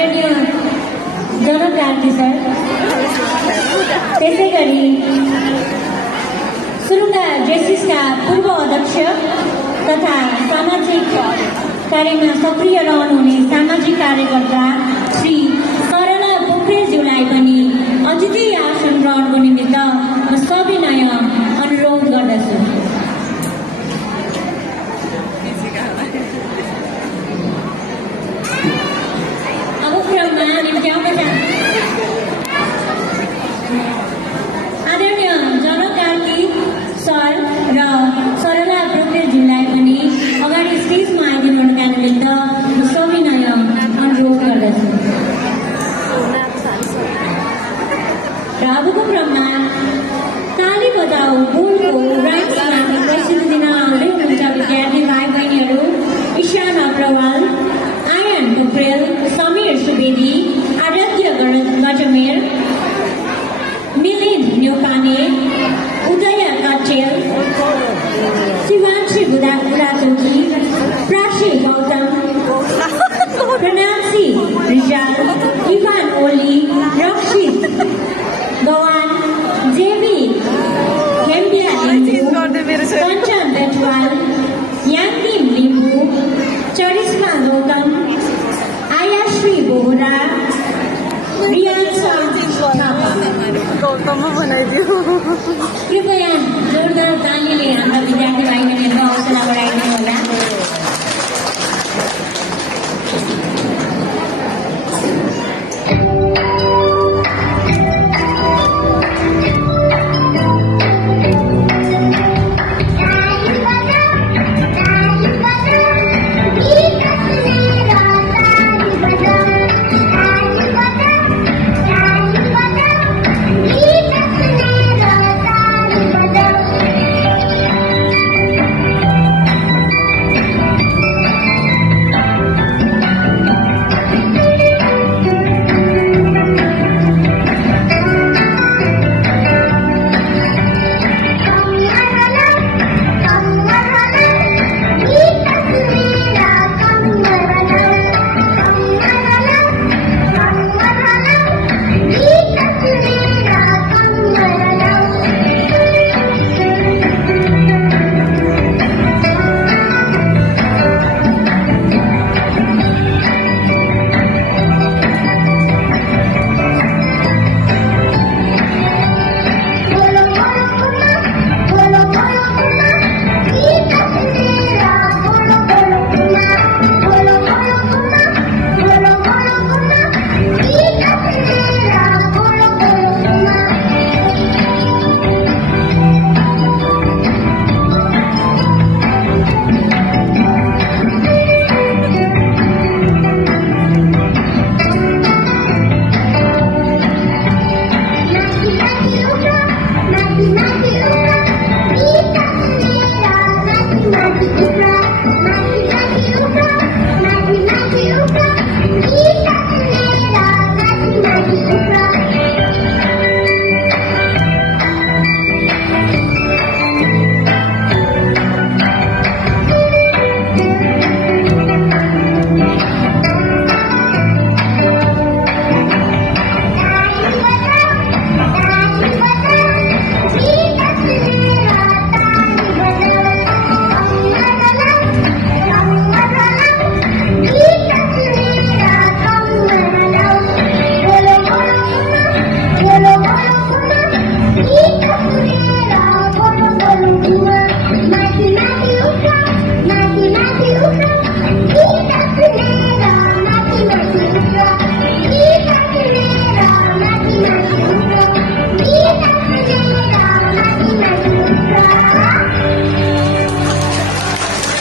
आदरणीय जनक कार्की सर, त्यसै गरी सुरुङगा जेसिसका पूर्व अध्यक्ष तथा सामाजिक कार्यमा सक्रिय रहनुहुने सामाजिक कार्यकर्ता श्री सरला पोखरेलज्यूलाई पनि अतिथि आसन ग्रहणको निमित्त म सविनय अनुरोध गर्दछु। आदरणीय जनक कार्की सर र सरला पोखरेलज्यूलाई पनि अगाडि स्टेजमा आइदिनुहुनका निमित्त म सविनय अनुरोध गर्दछु। र अबको क्रममा ताली बजाऊ बोलको राइट्समा प्रस्तुति दिन आउँदै हुनुहुन्छ विद्यार्थी भाइ बहिनीहरू ईशान अग्रवाल, आयन पोखरेल, समीर सुवेदी, आराध्य गजमेर, मिलिन्द न्यौपाने, उदय कटेल, शिवांशी बुढाचौकी, प्राची गौतम, प्रणाक्षी रिजाल, इभान ओली, रक्षित गवान, जेबी हेम्बिया लिम्बू, कञ्चन बेटवाल, याङ्गिम लिम्बू, चरिस्मा गौतम, आयाश्री बोहरा, रियान्सा थापा। कृपया जोरदार तालीले हाम्रा विद्यार्थी भाइ